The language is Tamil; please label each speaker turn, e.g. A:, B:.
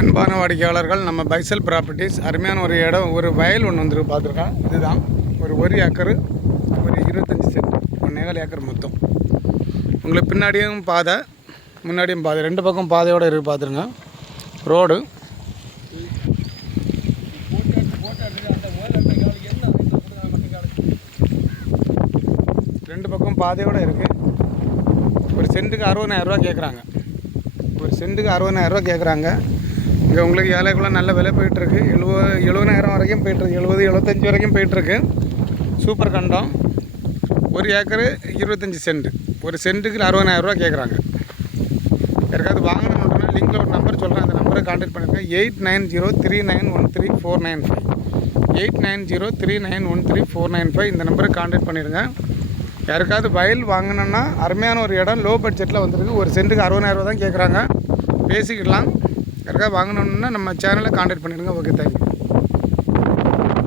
A: அன்பான வாடிக்கையாளர்கள் நம்ம பைசல் ப்ராப்பர்ட்டிஸ் அருமையான ஒரு இடம் ஒரு வயல் ஒன்று வந்துருக்கு பார்த்துருக்கோம் இதுதான். ஒரு ஒரு ஏக்கரு ஒரு இருபத்தஞ்சி சென்ட் ஒன்றேகால் ஏக்கர் மொத்தம். உங்களுக்கு பின்னாடியும் பாதை முன்னாடியும் பாதை ரெண்டு பக்கம் பாதையோடு இருக்குது பார்த்துருங்க. ரோடு. ரெண்டு பக்கம் பாதையோடு இருக்குது ஒரு சென்ட்டுக்கு அறுபதாயிரரூவா கேட்குறாங்க ஒரு சென்ட்டுக்கு அறுபதாயிரரூவா கேட்குறாங்க இங்கே உங்களுக்கு ஏழைக்குள்ள நல்ல விலை போயிட்டுருக்கு. எழுபது எழுபதாயிரம் வரைக்கும் போயிட்டுருக்கு. எழுபது எழுபத்தஞ்சி வரைக்கும் போயிட்டுருக்கு. சூப்பர் கண்டம். ஒரு ஏக்கரு இருபத்தஞ்சி சென்ட். ஒரு சென்ட்டுக்கு அறுபதாயிரரூவா கேட்குறாங்க யாருக்காவது வாங்கணும்னா லிங்கில் ஒரு நம்பர் சொல்கிறேன் அந்த நம்பரை கான்டாக்ட் பண்ணிருக்கேன் eight nine zero three nine one three four nine five. Eight nine zero three nine one three four nine five இந்த நம்பரை கான்டாக்ட் பண்ணிடுங்க யாருக்காவது வயல் வாங்கினோன்னா அருமையான ஒரு இடம் லோ பட்ஜெட்டில் வந்திருக்கு. ஒரு சென்ட்டுக்கு அறுபதாயிரரூவா தான் கேட்குறாங்க பேசிக்கிடலாம். யாருக்காவது வாங்கணுன்னா நம்ம சேனலை காண்டாக்ட் பண்ணிடுங்க. Okay thank you